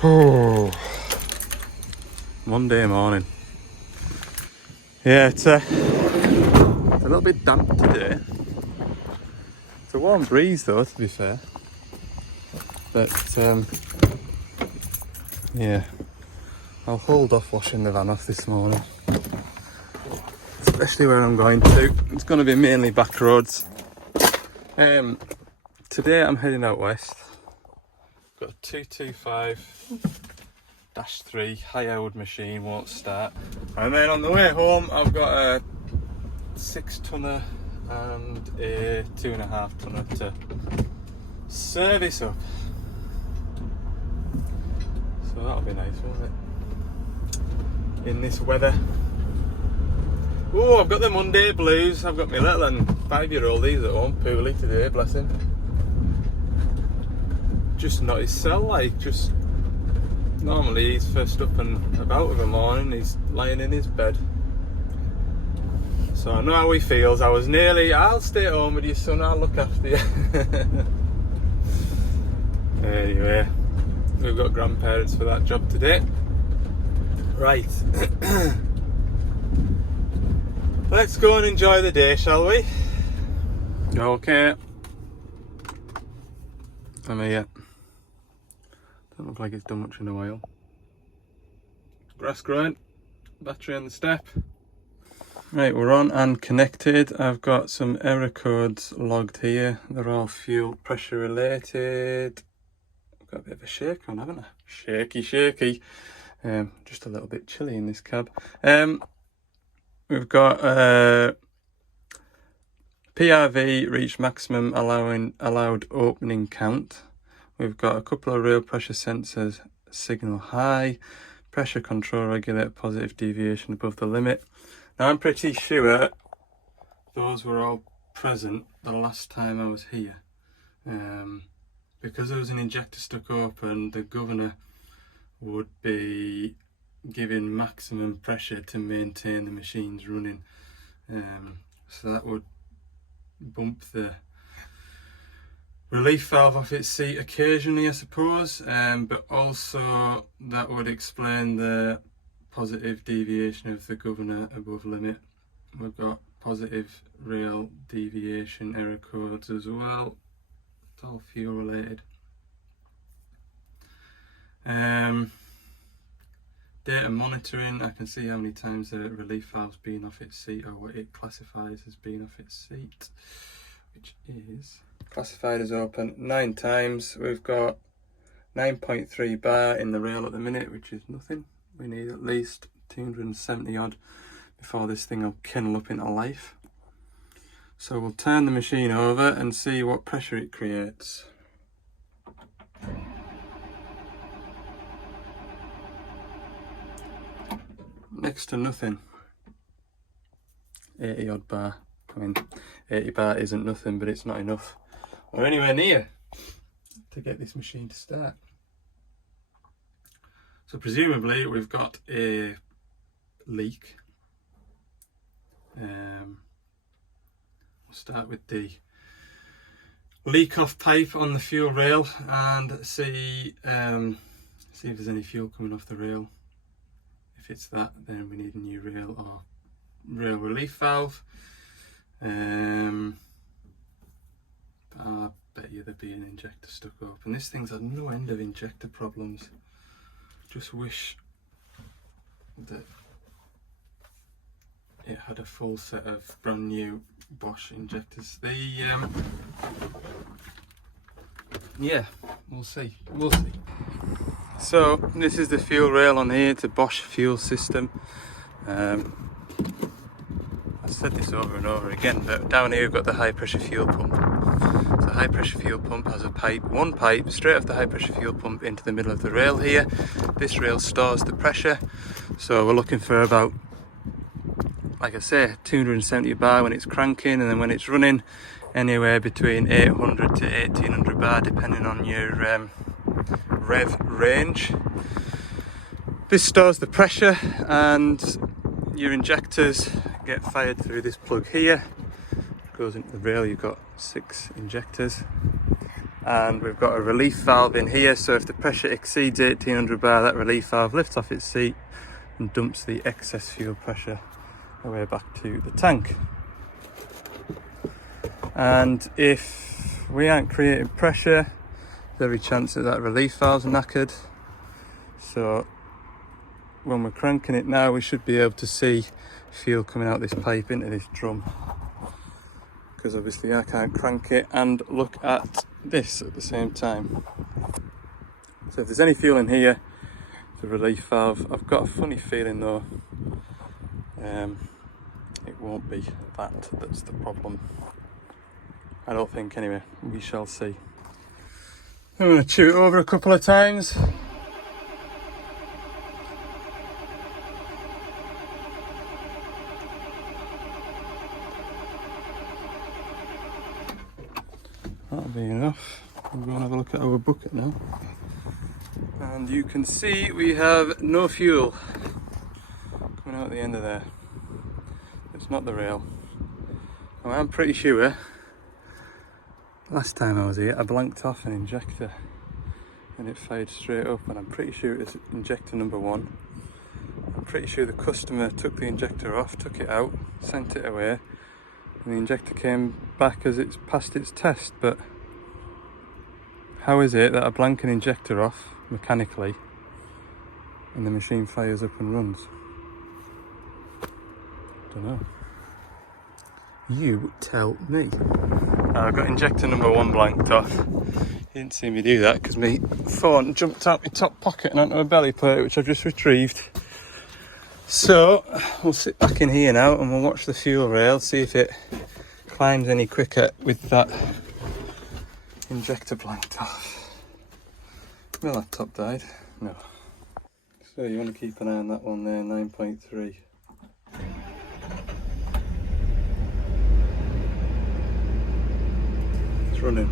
Oh, Monday morning. Yeah, it's a little bit damp today. It's a warm breeze though, to be fair. But yeah, I'll hold off washing the van off this morning. Especially where I'm going to. It's going to be mainly back roads. Today I'm heading out west. Got a 225-3 high-hour machine, won't start. And then on the way home I've got a 6-tonner and a 2.5-tonner to service up. So that'll be nice, won't it? In this weather. Oh, I've got the Monday blues. I've got my little and 5-year-old, he's at home poorly today, bless him. Just not his cell, like, just normally he's first up and about in the morning, he's lying in his bed. So I know how he feels. I was nearly, I'll stay at home with you, son, I'll look after you. Anyway, we've got grandparents for that job today. Right. Let's go and enjoy the day, shall we? Okay. I'm here. Don't look like it's done much in a while. Grass growing, battery on the step. Right, we're on and connected. I've got some error codes logged here. They're all fuel pressure related. I've got a bit of a shake on, haven't I? Shaky. Just a little bit chilly in this cab. We've got PRV reached maximum allowed opening count. We've got a couple of rail pressure sensors signal high. Pressure control regulator positive deviation above the limit. Now I'm pretty sure those were all present the last time I was here. Because there was an injector stuck open, the governor would be giving maximum pressure to maintain the machines running. So that would bump the relief valve off its seat occasionally, I suppose, but also that would explain the positive deviation of the governor above limit. We've got positive rail deviation error codes as well. It's all fuel related. Data monitoring, I can see how many times the relief valve's been off its seat, or what it classifies as being off its seat, which is classified as open 9 times. We've got 9.3 bar in the rail at the minute, which is nothing. We need at least 270 odd before this thing will kennel up into life. So we'll turn the machine over and see what pressure it creates. Next to nothing. 80 odd bar. I mean, 80 bar isn't nothing, but it's not enough, or anywhere near, to get this machine to start. So presumably we've got a leak. We'll start with the leak off pipe on the fuel rail and see if there's any fuel coming off the rail. If it's that, then we need a new rail or rail relief valve. I bet you there'd be an injector stuck up, and this thing's had no end of injector problems. Just wish that it had a full set of brand new Bosch injectors. Yeah, we'll see. So this is the fuel rail on here. It's a Bosch fuel system. I've said this over and over again, but down here we've got the high pressure fuel pump. So the high pressure fuel pump has one pipe straight off the high pressure fuel pump into the middle of the rail here. This rail stores the pressure, so we're looking for about, like I say, 270 bar when it's cranking, and then when it's running, anywhere between 800 to 1800 bar depending on your rev range. This stores the pressure, and your injectors get fired through this plug here. It goes into the rail. You've got 6 injectors, and we've got a relief valve in here, so if the pressure exceeds 1800 bar, that relief valve lifts off its seat and dumps the excess fuel pressure away back to the tank. And if we aren't creating pressure, there's every chance that that relief valve's knackered. So when we're cranking it now, we should be able to see fuel coming out this pipe into this drum, because obviously I can't crank it and look at this at the same time. So if there's any fuel in here, the relief valve. I've got a funny feeling though it won't be that's the problem. I don't think, anyway. We shall see. I'm going to chew it over a couple of times. That'll be enough. We'll go and have a look at our bucket now. And you can see we have no fuel coming out at the end of there. It's not the rail. Now, I'm pretty sure last time I was here I blanked off an injector and it fired straight up, and I'm pretty sure it was injector number 1. I'm pretty sure the customer took the injector off, took it out, sent it away, and the injector came back as it's passed its test. But how is it that I blank an injector off mechanically and the machine fires up and runs? Don't know. You tell me. I've got injector number 1 blanked off. You didn't see me do that because my phone jumped out my top pocket and onto a belly plate, which I've just retrieved. So we'll sit back in here now and we'll watch the fuel rail, see if it climbs any quicker with that injector blanked off. My laptop died. No. So you want to keep an eye on that one there, 9.3. It's running.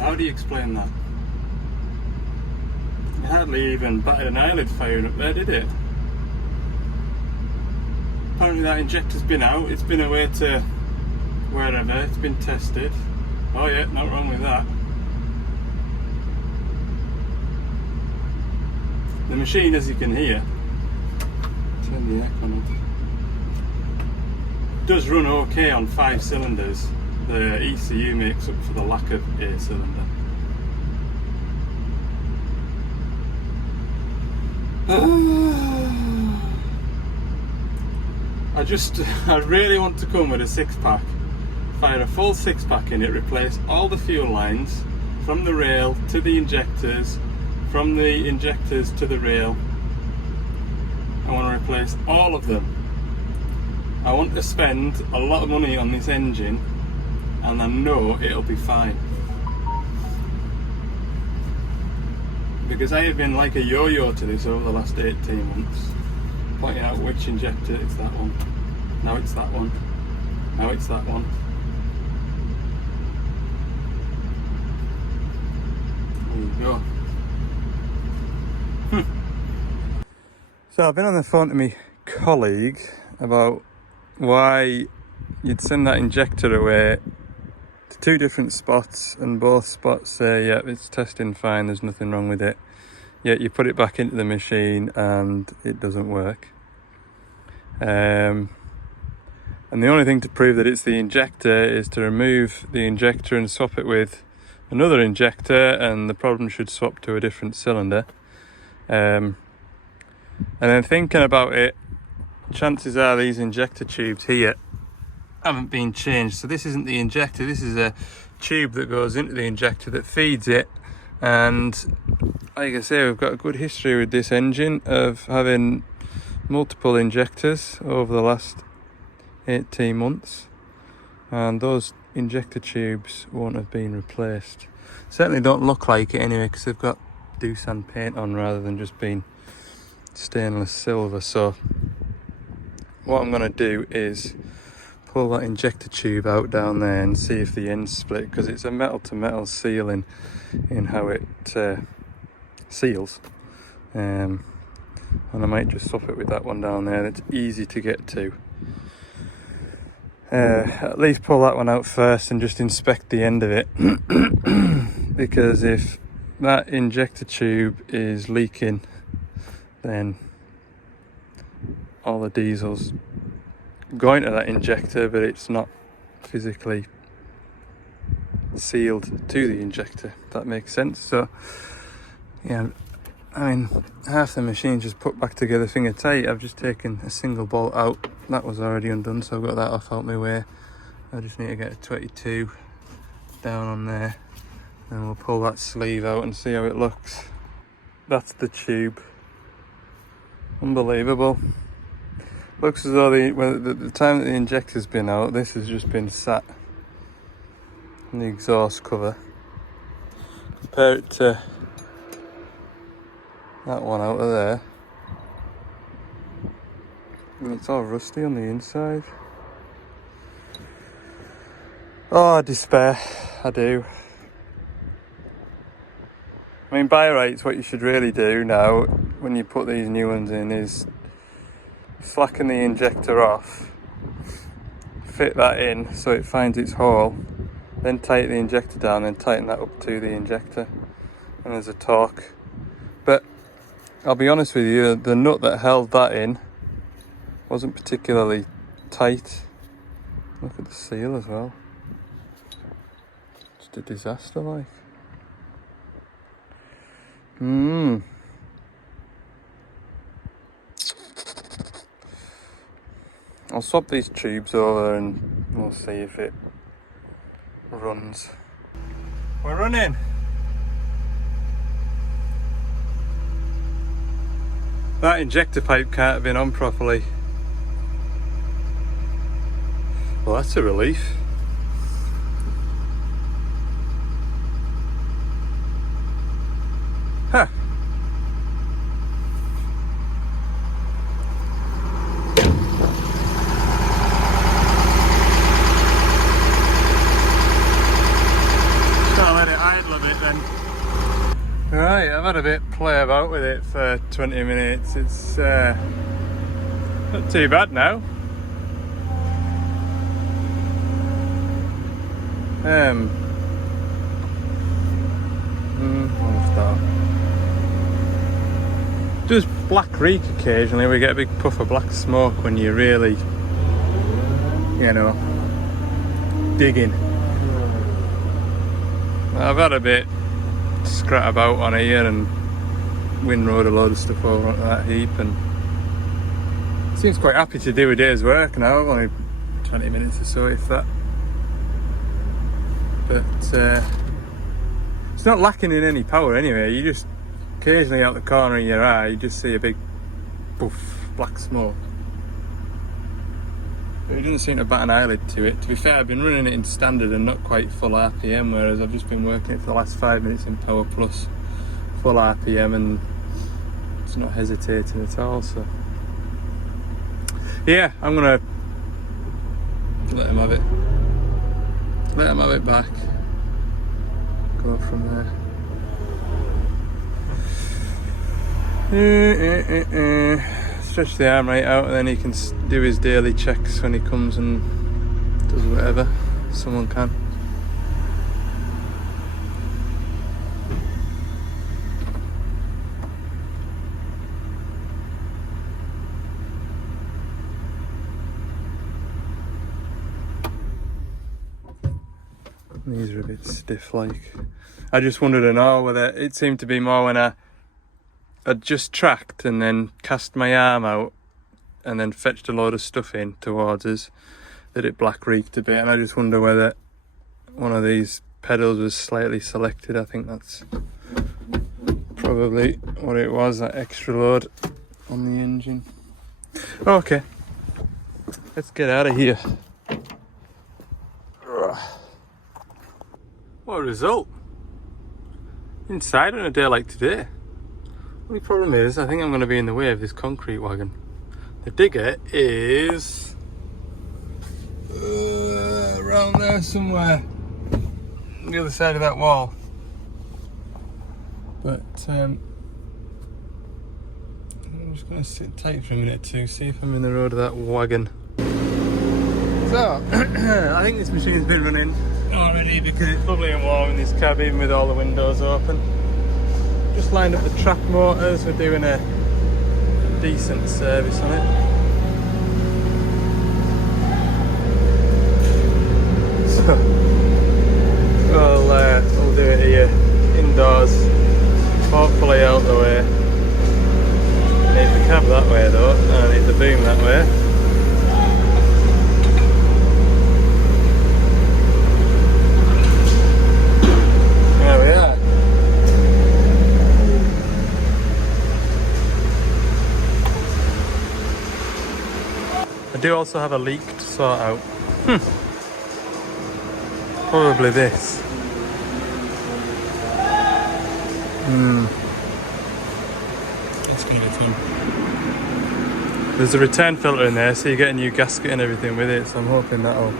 How do you explain that? It hardly even batted an eyelid firing up there, did it? Apparently that injector's been out, it's been away to wherever, it's been tested. Oh yeah, not wrong with that. The machine, as you can hear, turn the aircon off, does run okay on 5 cylinders. The ECU makes up for the lack of a cylinder. I really want to come with a 6-pack, fire a full 6-pack in it, replace all the fuel lines from the rail to the injectors, from the injectors to the rail. I want to replace all of them. I want to spend a lot of money on this engine, and I know it'll be fine. Because I have been like a yo-yo to this over the last 18 months, pointing out which injector. It's that one, now it's that one, now it's that one. There you go. So I've been on the phone to my colleague about why you'd send that injector away to 2 different spots, and both spots say, yeah, it's testing fine, there's nothing wrong with it. Yet you put it back into the machine and it doesn't work. And the only thing to prove that it's the injector is to remove the injector and swap it with another injector, and the problem should swap to a different cylinder. And then thinking about it, chances are these injector tubes here haven't been changed. So this isn't the injector, this is a tube that goes into the injector that feeds it. And like I say, we've got a good history with this engine of having multiple injectors over the last 18 months, and those injector tubes won't have been replaced. Certainly don't look like it anyway, because they've got Doosan paint on rather than just being stainless silver. So what I'm going to do is pull that injector tube out down there and see if the end's split, because it's a metal to metal sealing in how it seals, and I might just swap it with that one down there. That's easy to get to. at least pull that one out first and just inspect the end of it. Because if that injector tube is leaking, then all the diesel's going to that injector, but it's not physically sealed to the injector, if that makes sense. So yeah, I mean, half the machine just put back together finger tight. I've just taken a single bolt out, that was already undone, so I've got that off out my way. I just need to get a 22 down on there, and we'll pull that sleeve out and see how it looks. That's the tube. Unbelievable. Looks as though the time that the injector's been out, this has just been sat on the exhaust cover. Compare it to that one out of there, and it's all rusty on the inside. Oh, I despair, I do. I mean, by rights, what you should really do now when you put these new ones in is slacken the injector off, fit that in so it finds its hole, then tighten the injector down, then tighten that up to the injector, and there's a torque. But I'll be honest with you, the nut that held that in wasn't particularly tight. Look at the seal as well. Just a disaster, like. I'll swap these tubes over and we'll see if it runs. We're running. That injector pipe can't have been on properly. Well, that's a relief. Huh. Right, I've had a bit play about with it for 20 minutes. It's not too bad now. What's that? Just black reek occasionally. We get a big puff of black smoke when you really, you know, digging. I've had a bit scrat about on here and windrowed a load of stuff over onto that heap, and seems quite happy to do a day's work now. Only 20 minutes or so, if that. But it's not lacking in any power anyway. You just occasionally out the corner of your eye you just see a big puff black smoke. But it doesn't seem to bat an eyelid to it. To be fair, I've been running it in standard and not quite full RPM, whereas I've just been working it for the last 5 minutes in Power Plus full RPM, and it's not hesitating at all. So yeah, I'm gonna let him have it. Let him have it back. Go from there. Stretch the arm right out, and then he can do his daily checks when he comes and does whatever someone can. These are a bit stiff, like. I just wondered and all whether it seemed to be more when I'd just tracked and then cast my arm out and then fetched a load of stuff in towards us, that it black reeked a bit, and I just wonder whether one of these pedals was slightly selected. I think that's probably what it was, that extra load on the engine. Okay, let's get out of here. What a result. Inside on a day like today. Only problem is, I think I'm going to be in the way of this concrete wagon. The digger is around there somewhere, on the other side of that wall. But I'm just going to sit tight for a minute to see if I'm in the road of that wagon. So, I think this machine's been running already because it's lovely and warm in this cab, even with all the windows open. Just lined up the track motors, we're doing a decent service on it. So, we'll do it here, indoors, hopefully out the way. Need the cab that way though, and I need the boom that way. There we are. I do also have a leak to sort out. Probably this. It's going to be fun. There's a return filter in there, so you get a new gasket and everything with it, so I'm hoping that'll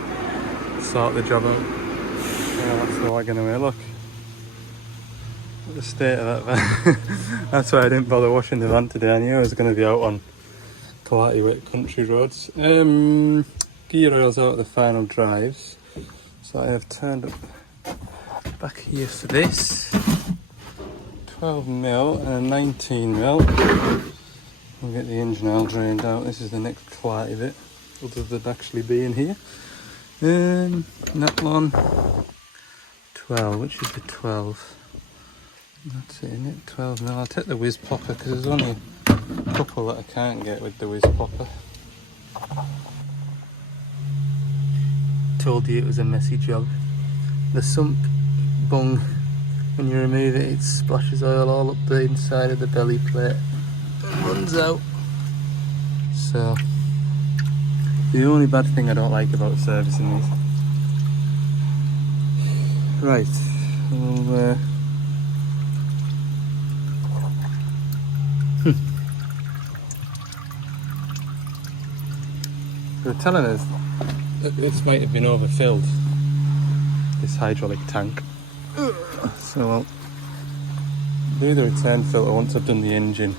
sort the job out. Yeah, that's the wagon away, look. The state of that van. That's why I didn't bother washing the van today. I knew I was going to be out on quality wet country roads. Gear oil's out at the final drives, so I have turned up back here for this 12mm and a 19mm. We'll get the engine oil drained out. This is the next quality bit, other than actually being here. That one 12, which is the 12? That's it, isn't it? 12mm. I'll take the whiz popper because there's only a couple that I can't get with the whiz popper. Told you it was a messy job. The sump bung, when you remove it, it splashes oil all up the inside of the belly plate and runs out. So, the only bad thing I don't like about servicing these. Right, we'll they were telling us that this might have been overfilled, this hydraulic tank. So I'll do the return filter once I've done the engine.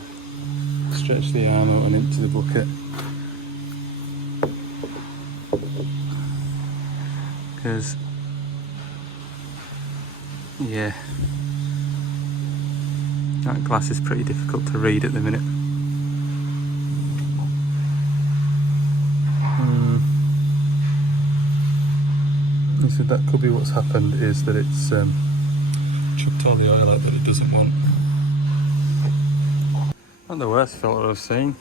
Stretch the arm out and empty the bucket. Because, yeah, that glass is pretty difficult to read at the minute. So that could be what's happened, is that it's chucked all the oil out that it doesn't want. Not the worst filter I've seen.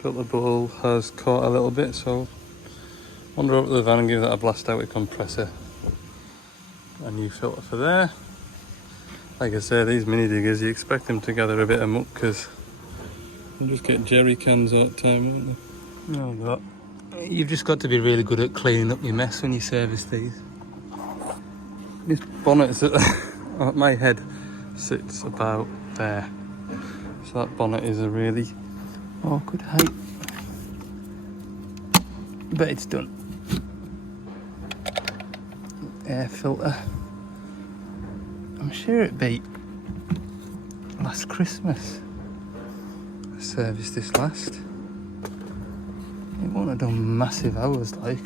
Filter bowl has caught a little bit, so wander over to the van and give that a blast out with compressor. A new filter for there. Like I say, these mini diggers, you expect them to gather a bit of muck because they'll just get jerry cans all the time, won't they? Oh, God. You've just got to be really good at cleaning up your mess when you service these. This bonnet is at my head sits about there, so that bonnet is a really awkward height, but it's done. Air filter, I'm sure it beat last Christmas I serviced this last. It won't have done massive hours like,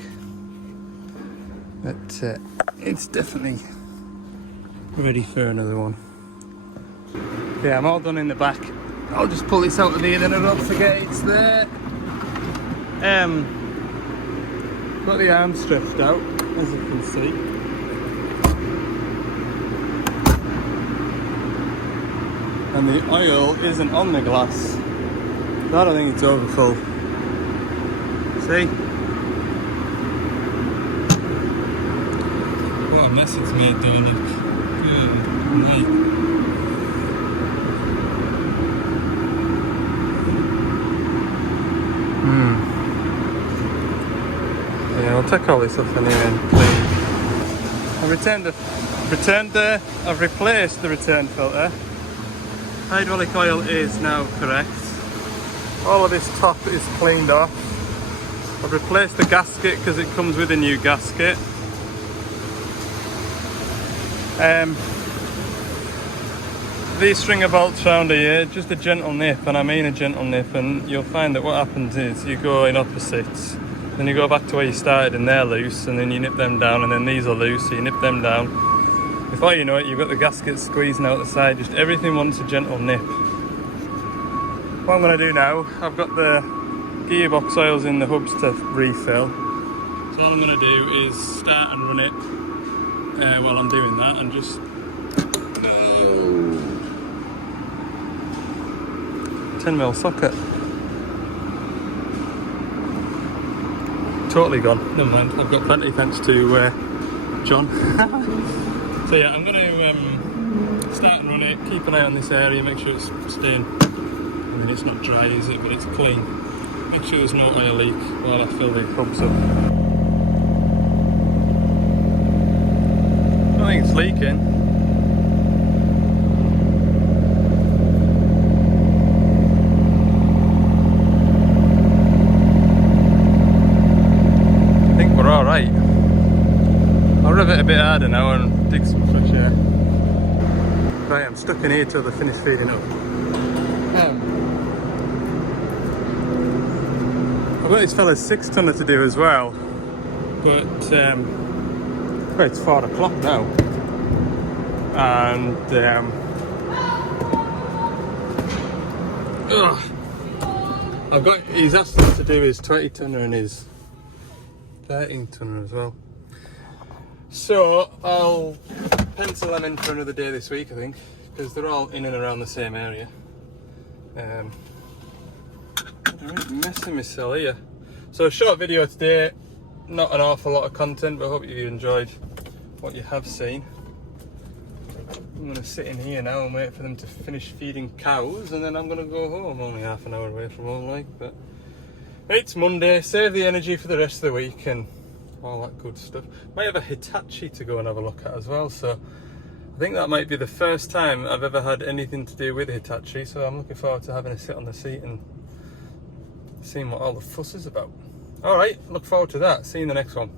but it's definitely ready for another one. Yeah, I'm all done in the back. I'll just pull this out of here, then I don't forget it's there. Got the arm stretched out, as you can see. And the oil isn't on the glass. I don't think it's overfull. See? What a mess it's made, Dominic. Good night. Yeah, I'll take all this off anyway and clean. I've replaced the return filter. Hydraulic oil is now correct. All of this top is cleaned off. I've replaced the gasket because it comes with a new gasket. These stringer bolts round here, just a gentle nip, and I mean a gentle nip, and you'll find that what happens is you go in opposites. then you go back to where you started and they're loose, and then you nip them down, and then these are loose, so you nip them down. Before you know it, you've got the gasket squeezing out the side. Just everything wants a gentle nip. What I'm going to do now, I've got the gearbox oils in the hubs to refill. So all I'm going to do is start and run it while I'm doing that, and just 10mm socket. Totally gone. Never mind, I've got plenty thanks to John. So yeah, I'm going to start and run it, keep an eye on this area, make sure it's staying. I mean, it's not dry, is it? But it's clean. Make sure there's no oil leak while I fill the hubs up. I don't think it's leaking. I think we're alright. I'll rev it a bit harder now and dig some fresh air. Right, I'm stuck in here till they finish feeding up. I've got this fella's 6-tonner to do as well, but well, it's 4 o'clock now, and I've got, he's asked us to do his 20-tonner and his 13-tonner as well. So I'll pencil them in for another day this week, I think, because they're all in and around the same area. I'm messing myself here. So a short video today, not an awful lot of content, but I hope you enjoyed what you have seen. I'm going to sit in here now and wait for them to finish feeding cows, and then I'm going to go home. Only half an hour away from home, like, but it's Monday, save the energy for the rest of the week and all that good stuff. Might have a Hitachi to go and have a look at as well, so I think that might be the first time I've ever had anything to do with Hitachi, so I'm looking forward to having a sit on the seat and seeing what all the fuss is about. Alright, look forward to that. See you in the next one.